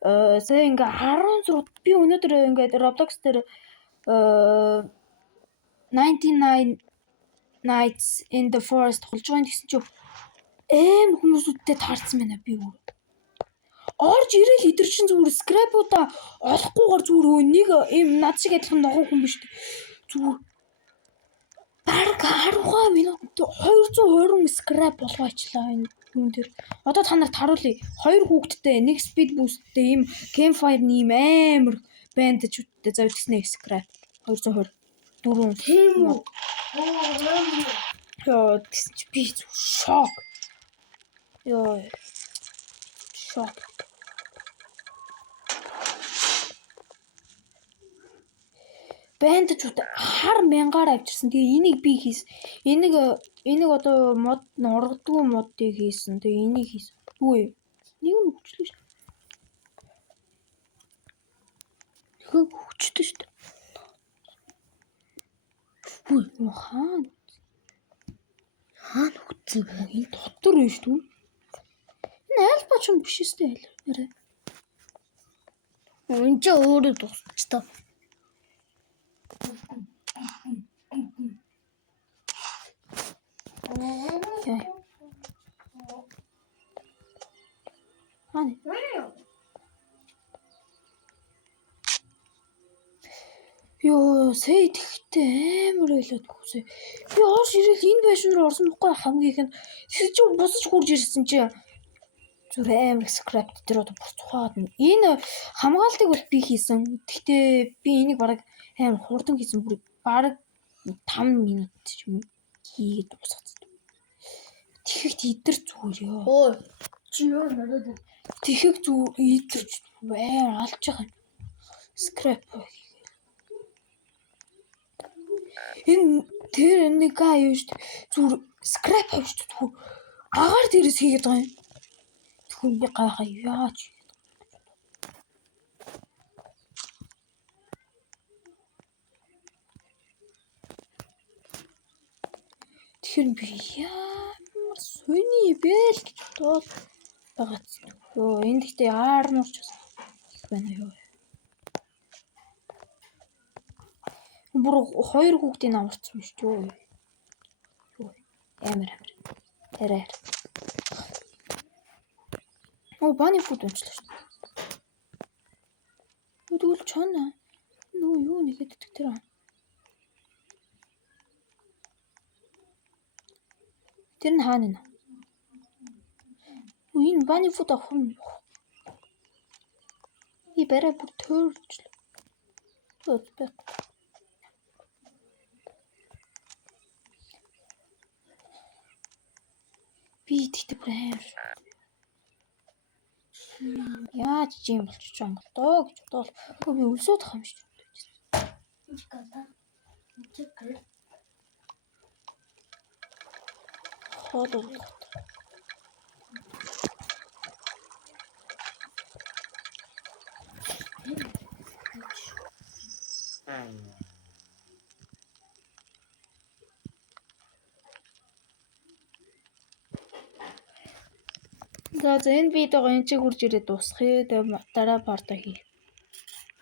сая ингээ 16 би өнөөдөр ингээд Roblox дээр 99 Nights in the Forest болж байгаа гэсэн чи хүмүүсүүдтэй таарсан байна би өөр. Орж ирээл идэр чин зүгээр scrap-уудаа олохгүйгээр зүгээр нэг ийм над шиг адилхан ногоон хүн биш зүгээр бараг 10 минут 220 scrap болгоочлаа энэ юм дээр. Одоо та нарт харуулъя. 2 хүүхэдтэй, нэг speed boost-тэй ийм campfire-ны ийм амар бандажуудтай завдагснаа scrap 220 4. Тийм үү? Яа, би шок. Яа. Шок. Бандажууд хар мянгаар авчирсан. Тэгээ энийг би хийсэн. Энийг одоо мод оргодгүй модыг хийсэн. Тэгээ энийг хийсэн. Үгүй. Нэг нь хүчлээ шүү. Хөө хүчтэй шүү. Үгүй хаана хүчтэй бэ? Энэ дотор байна шүү. Энэ альбач юм биш ээ. Энд ч өөрөө тусчтай. Ёо, сая тэгтээ амар ойлоод хүсээ. Би орж ирэл энэ байшин руу орсон бохгүй хамгийн ихэнд. Тэр чи босож хурж ирсэн чи зүр амар scrap дээр одоо бурцхаад энэ хамгаалтыг бол би хийсэн. Тэгтээ би энийг бараг амар хурдан хийсэн. Бүр бараг 5 минут ч юм хийгээд дуусгацсан. Тэгэхэд идэр зүгээр ёо. Ой, чи юу надад Тэгэхэд зүгээр идэрч бээр алж байгаа юм. Scrap. Энэ тэр нэг аюу шүү дээ. Зүгээр scrap авч зүгээр агаар дээрээс хийгээд байгаа юм. Тэгвэл би гайхаа яач. Тэгэхээр би ямар сони бэл гэж бодоод байгаа. Ёо, энд ихтэй арморч байна ёо. Бүр 2 хүүхдийн амарсан юм шүү дээ. Амар. Тэрээр. Баны фуд унчлаа шүү дээ. Тэгвэл чана. Нөө юу нэгэд идэх тэр. Тэр нь хаана нэ? Энэ баны фуд авах юм. Би барай бүр төрж. Төдбэх. Би тэгтээ бүр амар. Яаж юм болчих юм бол тоо гэж бодвол би өлсөд байгаа юм шүү дээ. Хоол. За энэ видеого энэ чиг хурж ирээд дуусгая. Тэгээ дараа парта хий.